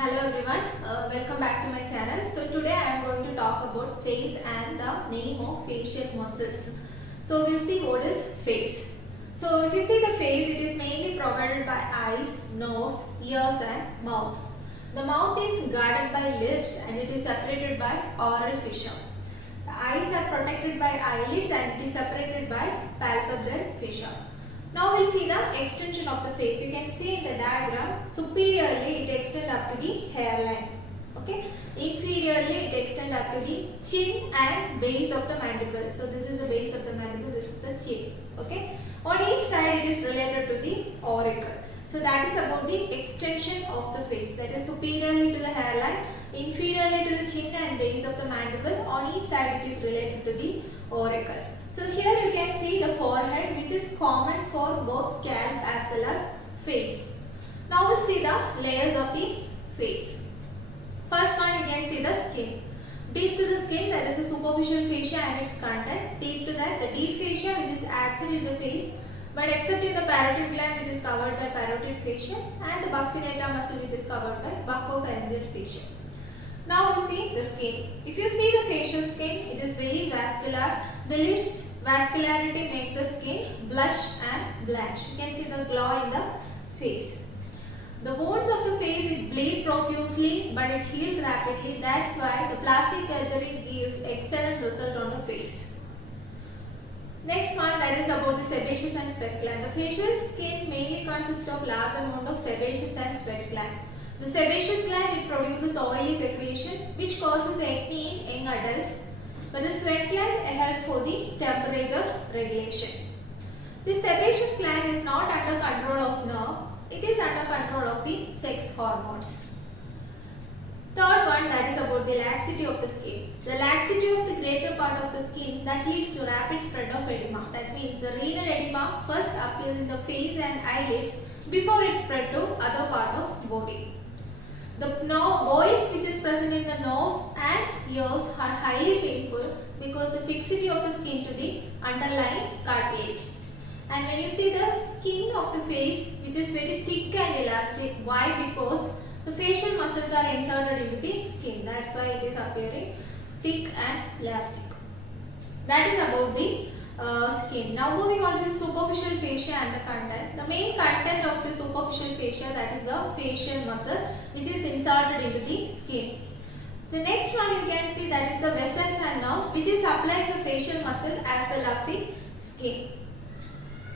Hello everyone, welcome back to my channel. So today I am going to talk about face and the name of facial muscles. So we'll see what is face. So if you see the face, it is mainly provided by eyes, nose, ears and mouth. The mouth is guarded by lips and it is separated by oral fissure. The eyes are protected by eyelids and it is separated by palpebral fissure. Now we'll see the extension of the face. You can see in the diagram, superiorly it extends up to the hairline. Okay. Inferiorly it extends up to the chin and base of the mandible. So this is the base of the mandible, this is the chin. Okay. On each side it is related to the auricle. So that is about the extension of the face. That is superiorly to the hairline, inferiorly to the chin and base of the mandible. On each side it is related to the auricle. So here you can see the forehead, which is common for both scalp as well as face. Now we'll see the layers of the face. First one, you can see the skin. Deep to the skin, that is the superficial fascia and its content. Deep to that, the deep fascia, which is absent in the face, but except in the parotid gland, which is covered by parotid fascia, and the buccinata muscle, which is covered by buccopharyngeal fascia. Now we see the skin. If you see the facial skin, it is very vascular. The least vascularity make the skin blush and blanch. You can see the glow in the face. The wounds of the face, it bleed profusely but it heals rapidly. That's why the plastic surgery gives excellent result on the face. Next one, that is about the sebaceous and sweat gland. The facial skin mainly consists of large amount of sebaceous and sweat gland. The sebaceous gland, it produces oily secretion which causes acne in young adults. But the sweat gland helps for the temperature regulation. The sebaceous gland is not under control of nerve. It is under control of the sex hormones. Third one, that is about the laxity of the skin. The laxity of the greater part of the skin that leads to rapid spread of edema. That means the renal edema first appears in the face and eyelids before it spread to other part of body. The boils which is present in the nose and ears are highly painful because the fixity of the skin to the underlying cartilage. And when you see the skin of the face, which is very thick and elastic, why? Because the facial muscles are inserted into the skin. That's why it is appearing thick and elastic. That is about the skin. Now moving on to the superficial fascia and the content. The main content of the superficial fascia, that is the facial muscle, which is inserted into the skin. The next one you can see, that is the vessels and nerves, which is supplying the facial muscle as well as the skin.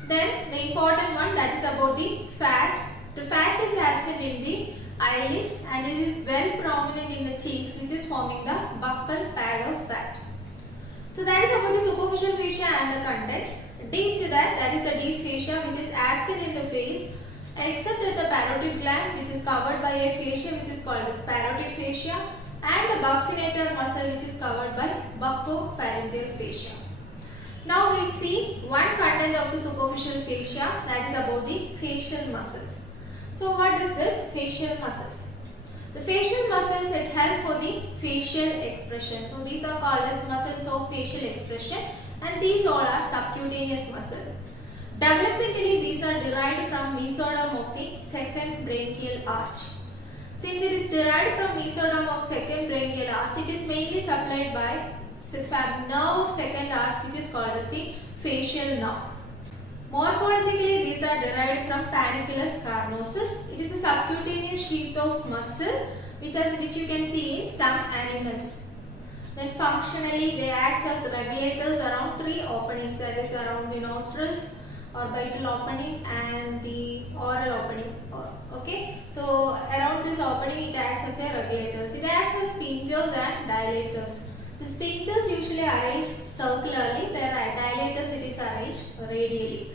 Then the important one, that is about the fat. The fat is absent in the eyelids and it is well prominent in the cheeks, which is forming the buccal pad of fat. So that is about the superficial fascia and the contents. Deep to that, there is a deep fascia which is absent in the face except at the parotid gland, which is covered by a fascia which is called as parotid fascia, and the buccinator muscle, which is covered by buccopharyngeal fascia. Now we will see one content of the superficial fascia, that is about the facial muscles. So what is this facial muscles? The facial muscles, it help for the facial expression. So these are called as muscles of facial expression and these all are subcutaneous muscle. Developmentally, these are derived from mesoderm of the second branchial arch. Since it is derived from mesoderm of second branchial arch, it is mainly supplied by nerve of second arch, which is called as the facial nerve. Morphologically, these are derived from panniculus carnosus. It is a subcutaneous sheath of muscle which you can see in some animals. Then functionally, they act as regulators around three openings, that is around the nostrils, orbital opening and the oral opening. Okay, so around this opening it acts as a regulators. It acts as sphincters and dilators. The sphincters usually arranged circularly, where dilators it is arranged radially.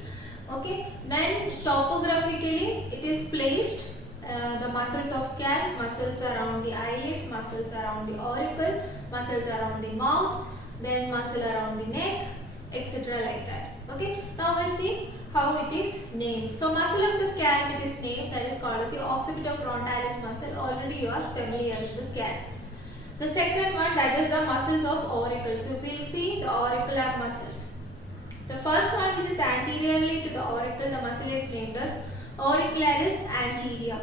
Okay, then topographically it is placed the muscles of scalp, muscles around the eyelid, muscles around the auricle, muscles around the mouth, then muscle around the neck, etc. like that. Okay, now we'll see how it is named. So muscle of the scalp, it is named, that is called as the occipitofrontalis muscle. Already you are familiar with the scalp. The second one, that is the muscles of auricle. So we will see the auricular muscles. The first one is anteriorly to the auricle. The muscle is named as auricularis anterior.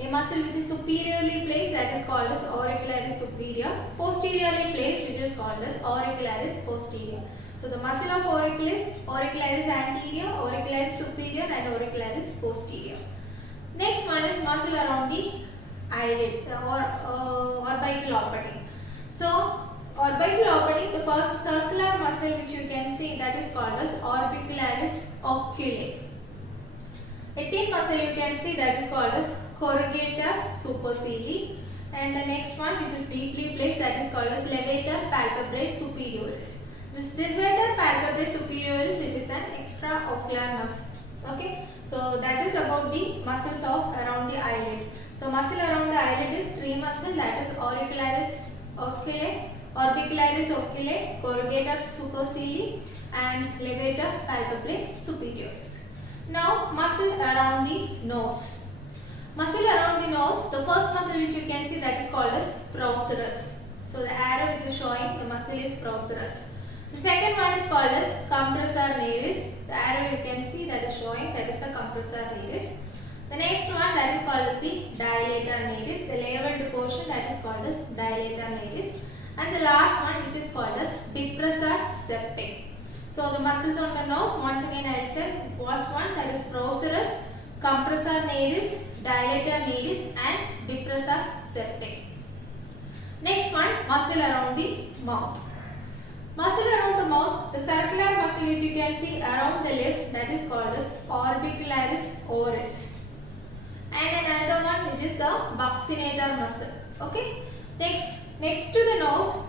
A muscle which is superiorly placed, that is called as auricularis superior. Posteriorly placed, which is called as auricularis posterior. So the muscle of auricularis anterior, auricularis superior and auricularis posterior. Next one is muscle around the eyelid or orbital opening. So orbital opening, the first circular muscle which you can see, that is called as orbicularis oculi. A thin muscle you can see, that is called as corrugator supercilii, and the next one which is deeply placed, that is called as levator palpebrae superioris. This levator palpebrae superioris, it is an extraocular muscle. Okay, so that is about the muscles of around the eyelid. So muscle around the eyelid is three muscles, that is auricularis oculi, orbicularis oculi, corrugator supercilii and levator palpebrae superioris. Now muscle around the nose. Muscle around the nose, the first muscle which you can see, that is called as procerus. So the arrow which is showing the muscle is procerus. The second one is called as compressor naris. The arrow you can see that is showing, that is the compressor naris. The next one, that is called as the dilator naris. The leveled portion, that is called as dilator naris. And the last one which is called as depressor septum. So the muscles on the nose, once again I will say, first one, that is procerus, compressor naris, dilator naris and depressor septum. Next one, muscle around the mouth. Muscle around the mouth, the circular muscle which you can see around the lips, that is called as orbicularis oris. And another one which is the buccinator muscle. Okay. Next to the nose,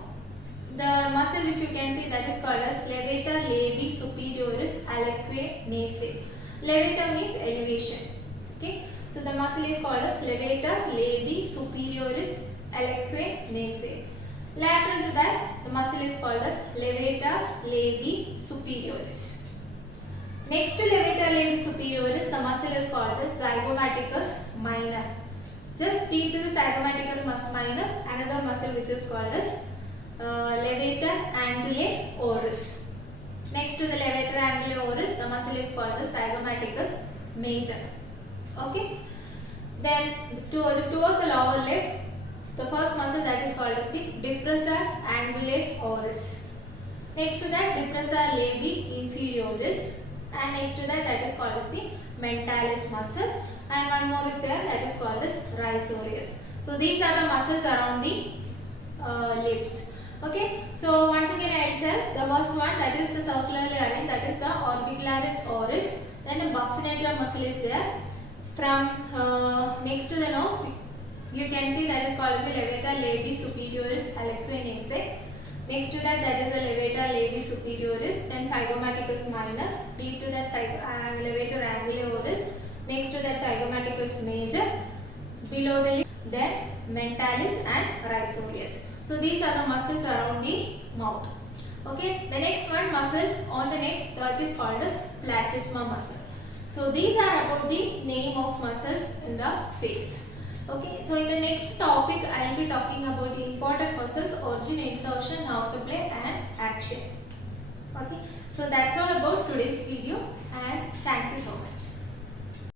the muscle which you can see, that is called as levator labii superioris aliquo nasi. Levator means elevation. Okay. So the muscle is called as levator labii superioris aliquo nasi. Lateral to that, the muscle is called as levator labii superioris. Next to levator labii superioris, the muscle is called as zygomaticus minor. Just deep to the zygomaticus minor, another muscle which is called as levator angulae oris. Next to the levator angulae oris, the muscle is called as zygomaticus major. Okay. Then towards the lower lip, the first muscle, that is called as the depressor angulae oris. Next to that, depressor labii inferioris, and next to that, that is called as the mentalis muscle, and one more is there, that is called as risorius. So these are the muscles around the lips. Okay. So once again I will say, the first one, that is the circularly arranged, that is the orbicularis oris. Then the buccinator muscle is there. From next to the nose, you can see, that is called the levator labii superioris aliquo nasi. Next to that, that is the levator labii superioris. Then zygomaticus minor. Deep to that, levator angulae oris. Next to that, zygomaticus major. Below the lip, then mentalis and risorius. So these are the muscles around the mouth. Okay. The next one, muscle on the neck, that is called as platysma muscle. So these are about the name of muscles in the face. Okay, so in the next topic I will be talking about the important muscles: origin, insertion, nerve supply and action. Okay, so that's all about today's video, and thank you so much.